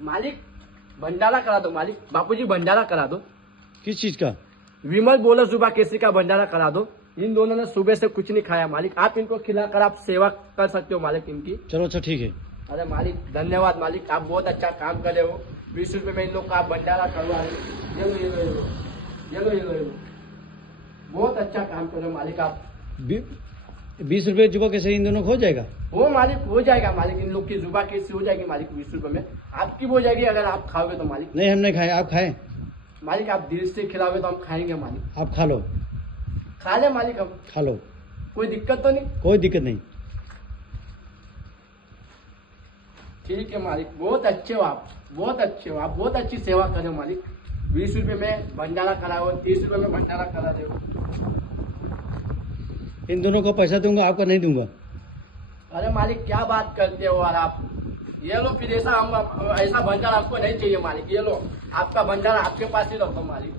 मालिक भंडारा करा दो मालिक, बापूजी भंडारा करा दो। किस चीज का? विमल बोलो सुबह केसरी का भंडारा करा दो। इन दोनों ने सुबह से कुछ नहीं खाया मालिक, आप इनको खिलाकर आप सेवा कर सकते हो मालिक इनकी। चलो अच्छा ठीक है। अरे मालिक धन्यवाद मालिक, आप बहुत अच्छा काम कर रहे हो। 20 रुपए में इन लोग का भंडारा करवा रहे हो। ये लो ये लो ये लो ये लो ये लो ये लो, बहुत अच्छा काम कर रहे हो मालिक आप। 20 रुपए जुबा कैसे इन दोनों को हो जाएगा? वो मालिक हो जाएगा मालिक, इन लोग की जुबा कैसे हो जाएगी मालिक 20 रुपए में, आपकी हो जाएगी अगर आप खाओगे तो मालिक। नहीं हम नहीं खाए, आप खाएं। मालिक आप दिल से खिलाओगे तो हम खाएंगे मालिक। आप खा लो, खा ले मालिक, हम खा लो, कोई दिक्कत तो नहीं? कोई दिक्कत नहीं। ठीक है मालिक, बहुत अच्छे हो आप, बहुत अच्छे हो आप, बहुत अच्छी सेवा कर रहे हो मालिक। 20 रुपए में भंडारा कराओ, 30 रुपए में भंडारा करा रहे हो। इन दोनों को पैसा दूंगा, आपका नहीं दूंगा। अरे मालिक क्या बात करते हो यार आप, ये लो फिर ऐसा भंडारा आपको नहीं चाहिए मालिक, ये लो आपका भंडारा आपके पास ही रखो मालिक।